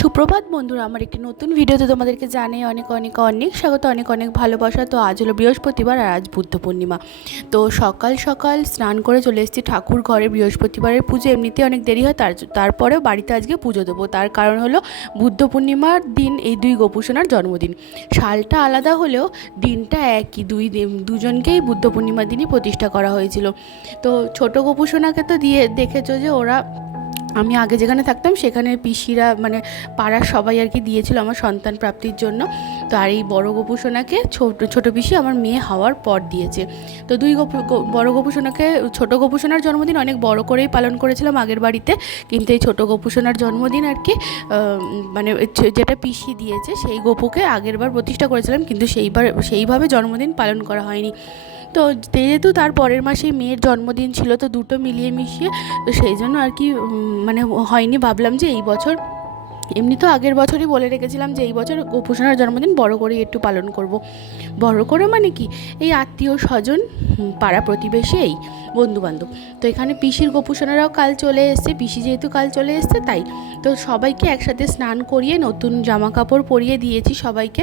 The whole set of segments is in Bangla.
সুপ্রভাত বন্ধুরা, আমার একটি নতুন ভিডিওতে তোমাদেরকে জানাই অনেক অনেক অনেক স্বাগত, অনেক অনেক ভালোবাসা। তো আজ হলো বৃহস্পতিবার আর আজ বুদ্ধ পূর্ণিমা। তো সকাল সকাল স্নান করে চলে এসেছি ঠাকুর ঘরে বৃহস্পতিবারের পুজো এমনিতে অনেক দেরি হয়, তার তারপরেও বাড়িতে আজকে পুজো দেবো। তার কারণ হলো বুদ্ধ পূর্ণিমার দিন, এই দুই গোপুসোনার জন্মদিন। সালটা আলাদা হলেও দিনটা একই, দুই দুজনকেই বুদ্ধ পূর্ণিমার দিনই প্রতিষ্ঠা করা হয়েছিল। তো ছোট গোপুসোনাকে তো দিয়ে, দেখেছ যে ওরা আমি আগে যেখানে থাকতাম, সেখানে পিসিরা মানে পাড়ার সবাই আর কি দিয়েছিল আমার সন্তান প্রাপ্তির জন্য। তো আর এই বড় গোপুসোনাকে, ছোট ছোট পিসি আমার মেয়ে হওয়ার পর দিয়েছে। তো দুই গোপু বড় গোপুসোনাকে, ছোট গোপুসোনার জন্মদিন অনেক বড় করেই পালন করেছিলাম আগের বাড়িতে। কিন্তু এই ছোট গোপুসোনার জন্মদিন আর কি মানে যেটা পিসি দিয়েছে, সেই গোপুকে আগের বার প্রতিষ্ঠা করেছিলাম, কিন্তু সেইবার, সেইভাবে জন্মদিন পালন করা হয়নি। তো যেহেতু তার পরের মাসেই মেয়ের জন্মদিন ছিল, তো দুটো মিলিয়ে মিশিয়ে, তো সেই জন্য আর কি মানে হয়নি, ভাবলাম যে এই বছর, এমনি তো আগের বছরই বলে রেখেছিলাম যে এই বছর গোপুসোনার জন্মদিন, বড় করেই একটু পালন করব। বড় করে মানে কি, এই আত্মীয় স্বজন পাড়া প্রতিবেশী, এই বন্ধুবান্ধব। তো এখানে পিসির গোপুসোনারাও কাল চলে এসছে, পিসি যেহেতু কাল চলে এসছে, তাই। তো সবাইকে একসাথে স্নান করিয়ে নতুন জামা কাপড় পরিয়ে দিয়েছি সবাইকে।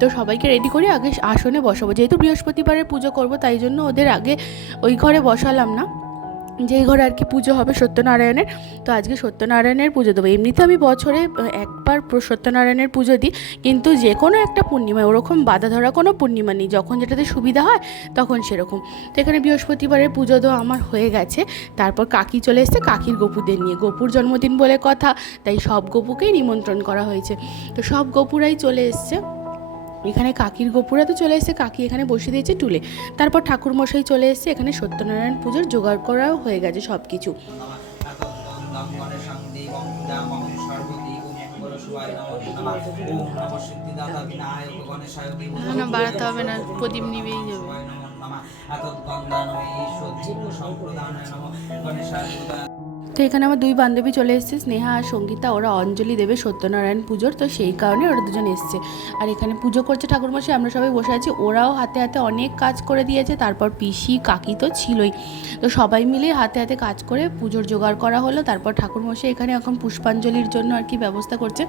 তো সবাইকে রেডি করে আগে আসনে বসাবো। যেহেতু বৃহস্পতিবারের পুজো করব, তাই জন্য ওদের আগে ওই ঘরে বসালাম না। যেই ঘরে আর কি পুজো হবে সত্যনারায়ণের, তো আজকে সত্যনারায়ণের পুজো দেবো। এমনিতে আমি বছরে একবার সত্যনারায়ণের পুজো দিই, কিন্তু যে কোনো একটা পূর্ণিমায় ওরকম বাধা ধরা কোনো পূর্ণিমা নেই। যখন যেটাতে সুবিধা হয়, তখন সেরকম। তো এখানে বৃহস্পতিবারের পুজো তো আমার হয়ে গেছে। তারপর কাকি চলে এসেছে কাকির গপুদের নিয়ে। গপুর জন্মদিন বলে কথা, তাই সব গপুকেই নিমন্ত্রণ করা হয়েছে। তো সব গপুরাই চলে এসছে। এখানে কাকির গোপুরা তো চলে এসেছে কাকি এখানে বসে দিয়েছে টুলে। তারপর ঠাকুরমশাই চলে এসেছে এখানে সত্যনারায়ণ পুজোর জোগাড় করাও হয়ে গেছে সব কিছু না না বাড়াতে হবে না প্রদীপ নিবেই যাবে। তো এখানে আমার দুই বান্ধবী চলে এসেছে, স্নেহা আর সঙ্গীতা। ওরা অঞ্জলি দেবে সত্যনারায়ণ পুজোর, তো সেই কারণে ওরা দুজন এসছে। আর এখানে পুজো করছে ঠাকুরমশাই, আমরা সবাই বসে আছি। ওরাও হাতে হাতে অনেক কাজ করে দিয়েছে, তারপর পিসি, কাকি তো ছিলই। তো সবাই মিলে হাতে হাতে কাজ করে পুজোর জোগাড় করা হলো, তারপর ঠাকুরমশাই এখানে এখন পুষ্পাঞ্জলির জন্য আর কি ব্যবস্থা করছে।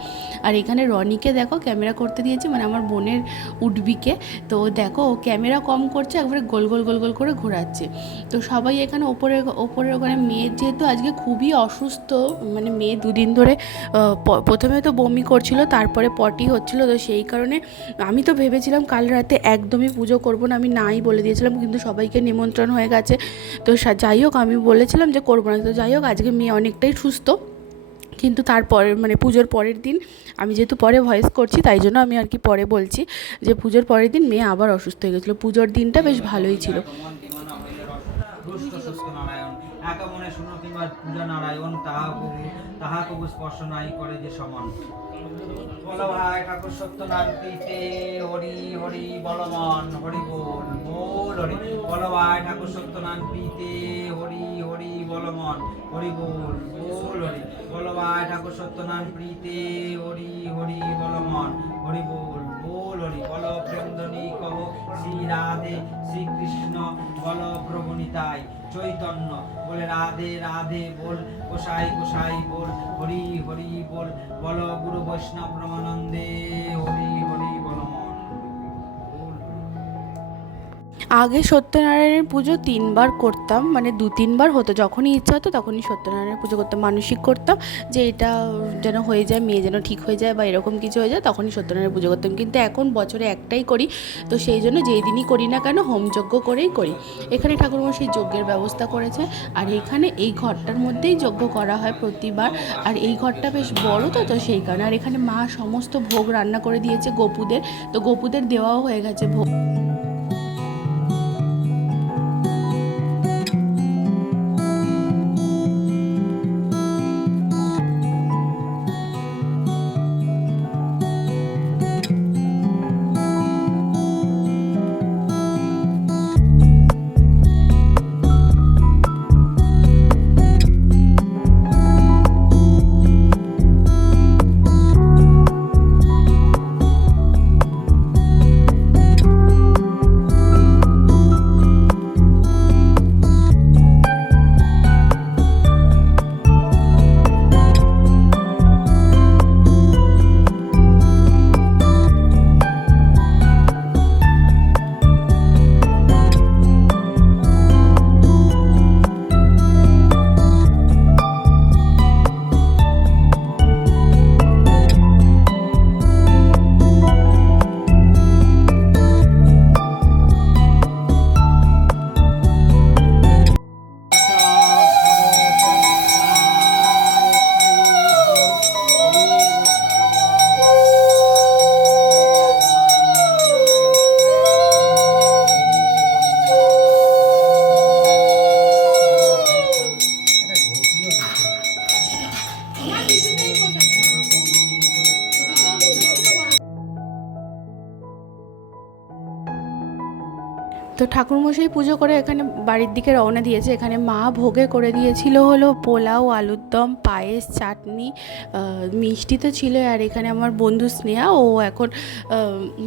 আর এখানে রনিকে দেখো, ক্যামেরা করতে দিয়েছে মানে আমার বোনের উডবিকে। তো দেখো, ও ক্যামেরা কম করছে, একবারে গোল গোল গোল গোল করে ঘোরাচ্ছে। তো সবাই এখানে ওপরে ওপরে ওখানে মেয়ের যেহেতু আজকে খুবই অসুস্থ মানে মেয়ে দুদিন ধরে প্রথমে তো বমি করছিল, তারপরে পটি হচ্ছিল, তো সেই কারণে আমি তো ভেবেছিলাম কাল রাতে একদমই পুজো করব না, আমি নাই বলে দিয়েছিলাম, কিন্তু সবাইকে নিমন্ত্রণ হয়ে গেছে। তো যাই হোক, আমি বলেছিলাম যে করব না, তো যাই হোক, আজকে মেয়ে অনেকটাই সুস্থ। কিন্তু তারপরে মানে পুজোর পরের দিন, আমি যেহেতু পরে ভয়েস করছি, তাই জন্য আমি আর কি পরে বলছি যে পুজোর পরের দিন মেয়ে আবার অসুস্থ হয়ে গেছিল। পুজোর দিনটা বেশ ভালোই ছিল। একা মনে শুনো কিংবা পূজা নারায়ণ, তাহা তাহা কবু স্পর্শ নাই করে যে সমান। বল ভাই, ঠাকুর সত্যনারায়ণ প্রীতে হরি হরি বলমান হরি বল বল, হরি। বল ভাই, ঠাকুর সত্যনারায়ণ প্রীতে হরি হরি বলমান হরি বল বল, হরি। বল ভাই, ঠাকুর সত্যনারায়ণ প্রীতে হরি হরি বলমান হরি বল বল হরি বল প্রেমধ্বনি কহ শ্রী রাধে শ্রীকৃষ্ণ বল প্রবণিতাই চৈতন্য। বলে রাধে রাধে বল, গোসাই গোসাই বল, হরি হরি বল বল গুরু বৈষ্ণব রমানন্দে, হরি হরি বল আগে সত্যনারায়ণের পুজো তিনবার করতাম মানে দু তিনবার হতো। যখনই ইচ্ছা হতো তখনই সত্যনারায়ণের পুজো করতাম, মানসিক করতাম যে এটা যেন হয়ে যায়, মেয়ে যেন ঠিক হয়ে যায় বা এরকম কিছু হয়ে যায়, তখনই সত্যনারায়ণের পুজো করতাম। কিন্তু এখন বছরে একটাই করি, তো সেই জন্য যেই দিনই করি না কেন হোমযজ্ঞ করেই করি। এখানে ঠাকুরমশাই যজ্ঞের ব্যবস্থা করেছে, আর এখানে এই ঘরটার মধ্যেই যজ্ঞ করা হয় প্রতিবার। আর এই ঘরটা বেশ বড় তো তো সেই কারণে। আর এখানে মা সমস্ত ভোগ রান্না করে দিয়েছে গোপুদের, তো গোপুদের দেওয়াও হয়ে গেছে ভোগ। ঠাকুরমশাই পুজো করে এখানে বাড়ির দিকে রওনা দিয়েছে। এখানে মা ভোগে করে দিয়েছিল হলো পোলাও, আলুর দম, পায়েস, চাটনি মিষ্টি তো ছিল আর এখানে আমার বন্ধু স্নেহা, ও এখন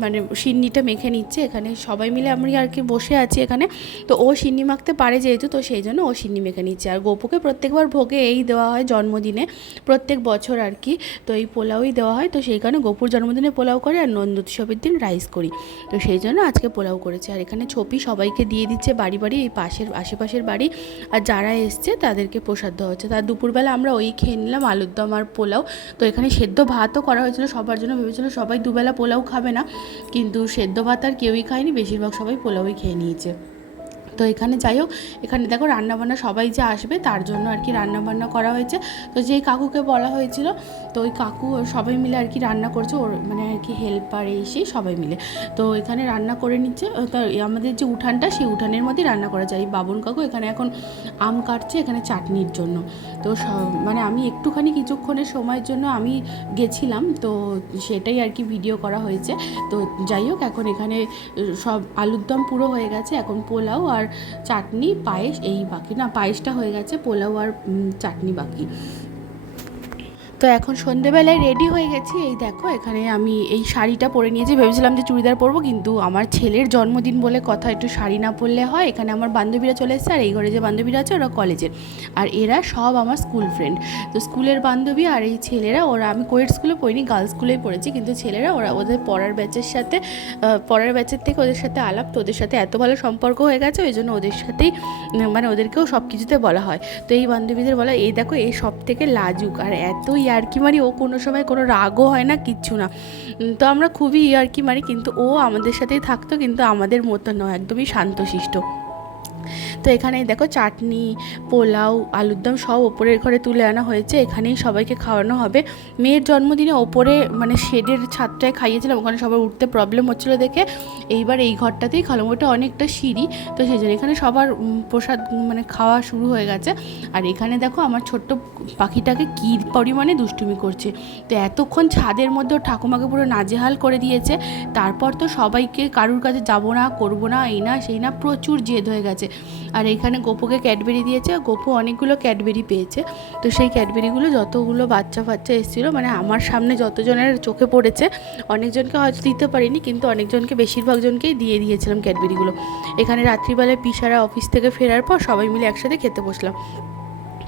মানে সিন্নিটা মেখে নিচ্ছে। এখানে সবাই মিলে আমি আর কি বসে আছি এখানে। তো ও সিন্নি মাখতে পারে যেহেতু, তো সেই জন্য ও সিন্নি মেখে নিচ্ছে। আর গোপুকে প্রত্যেকবার ভোগে এই দেওয়া হয় জন্মদিনে, প্রত্যেক বছর আর কি। তো এই পোলাওই দেওয়া হয়। তো সেই কারণে গোপুর জন্মদিনে পোলাও করে আর নন্দ উৎসবের দিন রাইস করি। তো সেই জন্য আজকে পোলাও করেছে। আর এখানে ছপি সবাইকে দিয়ে দিচ্ছে বাড়ি বাড়ি, এই পাশের আশেপাশের বাড়ি। আর যারা এসছে তাদেরকে প্রসাদ দেওয়া হচ্ছে। তার দুপুরবেলা আমরা ওই খেয়ে নিলাম আলুর দম আর পোলাও। তো এখানে সেদ্ধ ভাতও করা হয়েছিল, সবার জন্য ভেবেছিল সবাই দুবেলা পোলাও খাবে না। কিন্তু সেদ্ধ ভাত আর কেউই খায়নি, বেশিরভাগ সবাই পোলাওই খেয়ে নিয়েছে। তো এখানে যাই হোক, এখানে দেখো রান্নাবান্না সবাই যে আসবে তার জন্য আর কি রান্নাবান্না করা হয়েছে। তো যেই কাকুকে বলা হয়েছিল, তো ওই কাকু সবাই মিলে আর কি রান্না করছে, ওর মানে আর কি হেল্পার এসে সবাই মিলে। তো এখানে রান্না করে নিচ্ছে তো আমাদের যে উঠানটা সেই উঠানের মধ্যেই রান্না করা যায়। এই বাবুন কাকু এখানে এখন আম কাটছে এখানে চাটনির জন্য। তো মানে আমি একটুখানি কিছুক্ষণের সময়ের জন্য আমি গেছিলাম, তো সেটাই আর কি ভিডিও করা হয়েছে। তো যাই হোক, এখন এখানে সব আলুর দম পুরো হয়ে গেছে, এখন পোলাও আর চাটনি পায়েস এই বাকি। না পায়েসটা হয়ে গেছে পোলাও আর চাটনি বাকি। তো এখন সন্ধেবেলায় রেডি হয়ে গেছি। এই দেখো, এখানে আমি এই শাড়িটা পরে নিয়েছি। ভেবেছিলাম যে চুড়িদার পরবো, কিন্তু আমার ছেলের জন্মদিন বলে কথা, একটু শাড়ি না পরলে হয়। এখানে আমার বান্ধবীরা চলে এসেছে, আর এই ঘরে যে বান্ধবীরা আছে, ওরা কলেজের আর এরা সব আমার স্কুল ফ্রেন্ড তো স্কুলের বান্ধবী আর এই ছেলেরা, ওরা আমি কোয়েট স্কুলে পড়িনি গার্লস স্কুলেই পড়েছি। কিন্তু ছেলেরা, ওরা ওদের পড়ার ব্যাচের সাথে পড়ার ব্যাচের থেকে ওদের সাথে আলাপ, তো ওদের সাথে এত ভালো সম্পর্ক হয়ে গেছে, ওই জন্য ওদের সাথেই মানে ওদেরকেও সব কিছুতে বলা হয়। তো এই বান্ধবীদের বলা, এই দেখো, এই সব থেকে লাজুক, আর এত ইয়ার্কি মারি, ও কোনো সময় কোনো রাগও হয় না, কিচ্ছু না। তো আমরা খুবই ইয়ার্কি মারি, কিন্তু ও আমাদের সাথেই থাকতো, কিন্তু আমাদের মতো নয়, একদমই শান্তশিষ্ট। তো এখানে দেখো চাটনি, পোলাও আলুর দম সব ওপরের ঘরে তুলে আনা হয়েছে। এখানেই সবাইকে খাওয়ানো হবে। মেয়ের জন্মদিনে ওপরে মানে শেডের ছাদটায় খাইয়েছিলাম, ওখানে সবার উঠতে প্রবলেম হচ্ছিল দেখে। এইবার এই ঘরটাতেই খাওয়ালাম ওটা অনেকটা সিঁড়ি। তো সেই জন্য এখানে সবার প্রসাদ মানে খাওয়া শুরু হয়ে গেছে। আর এখানে দেখো আমার ছোট্ট পাখিটাকে কী পরিমাণে দুষ্টুমি করছে। তো এতক্ষণ ছাদের মধ্যে ঠাকুমাকে পুরো নাজেহাল করে দিয়েছে। তারপর তো সবাইকে কারুর কাছে যাব না, করব না, এই না, সেই না, প্রচুর জেদ হয়ে গেছে। আর এখানে গোপুকে ক্যাডবেরি দিয়েছে, গোপু অনেকগুলো ক্যাডবেরি পেয়েছে। তো সেই ক্যাডবেরিগুলো যতগুলো বাচ্চা ফাচ্চা এসেছিল মানে আমার সামনে যতজনের চোখে পড়েছে, অনেকজনকে হয়তো দিতে পারিনি, কিন্তু অনেকজনকে, বেশিরভাগ জনকেই দিয়ে দিয়েছিলাম ক্যাডবেরিগুলো। এখানে রাত্রিবেলায় পিসারা অফিস থেকে ফেরার পর সবাই মিলে একসাথে খেতে বসলাম।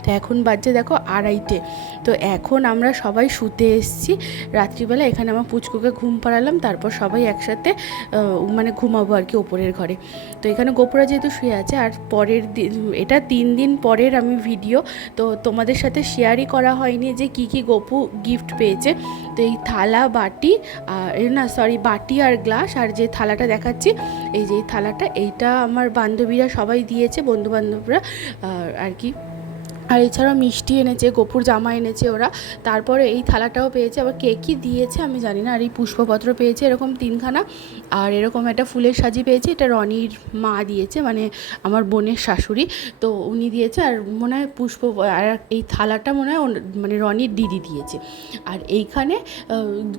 তো এখন বাজছে দেখো আড়াইটে। তো এখন আমরা সবাই শুতে এসেছি। রাত্রিবেলা এখানে আমার পুচকুকে ঘুম পাড়ালাম, তারপর সবাই একসাথে মানে ঘুমাবো আর কি ওপরের ঘরে। তো এখানে গোপুরা যেহেতু শুয়ে আছে, আর পরের দিন এটা তিন দিন পরের আমি ভিডিও, তো তোমাদের সাথে শেয়ারই করা হয়নি যে কি কি গোপু গিফট পেয়েছে। তো এই থালা, বাটি, আর না সরি বাটি আর গ্লাস আর যে থালাটা দেখাচ্ছি, এই যে এই থালাটা, এইটা আমার বান্ধবীরা সবাই দিয়েছে বন্ধু বান্ধবরা আর কি আর এছাড়াও মিষ্টি এনেছে, গোপুর জামা এনেছে ওরা। তারপরে এই থালাটাও পেয়েছে, আবার কে কী দিয়েছে আমি জানি না, আর এই পুষ্পপত্র পেয়েছে এরকম তিনখানা। আর এরকম একটা ফুলের সাজি পেয়েছে, এটা রনির মা দিয়েছে মানে আমার বোনের শাশুড়ি। তো উনি দিয়েছে, আর মনে হয় পুষ্প, আর এই থালাটা মনে হয় মানে রনির দিদি দিয়েছে। আর এইখানে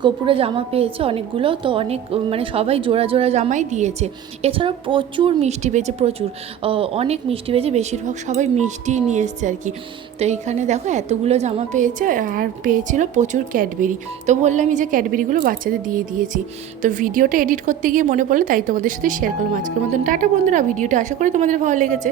গোপুরে জামা পেয়েছে অনেকগুলো, তো অনেক মানে সবাই জোড়া জোড়া জামাই দিয়েছে। এছাড়াও প্রচুর মিষ্টি পেয়েছে, প্রচুর। অনেক মিষ্টি পেয়েছে, বেশিরভাগ সবাই মিষ্টি নিয়ে এসছে আর কি। তো এইখানে দেখো এতগুলো জামা পেয়েছে, আর পেয়েছিল প্রচুর ক্যাডবেরি। তো বললামই যে ক্যাডবেরিগুলো বাচ্চাদের দিয়ে দিয়েছি। তো ভিডিওটা এডিট করতে গিয়ে মনে পড়ল, তাই তোমাদের সাথে শেয়ার করলাম। আজকের মতন টাটা বন্ধুরা, ভিডিওটা আশা করি তোমাদের ভালো লেগেছে।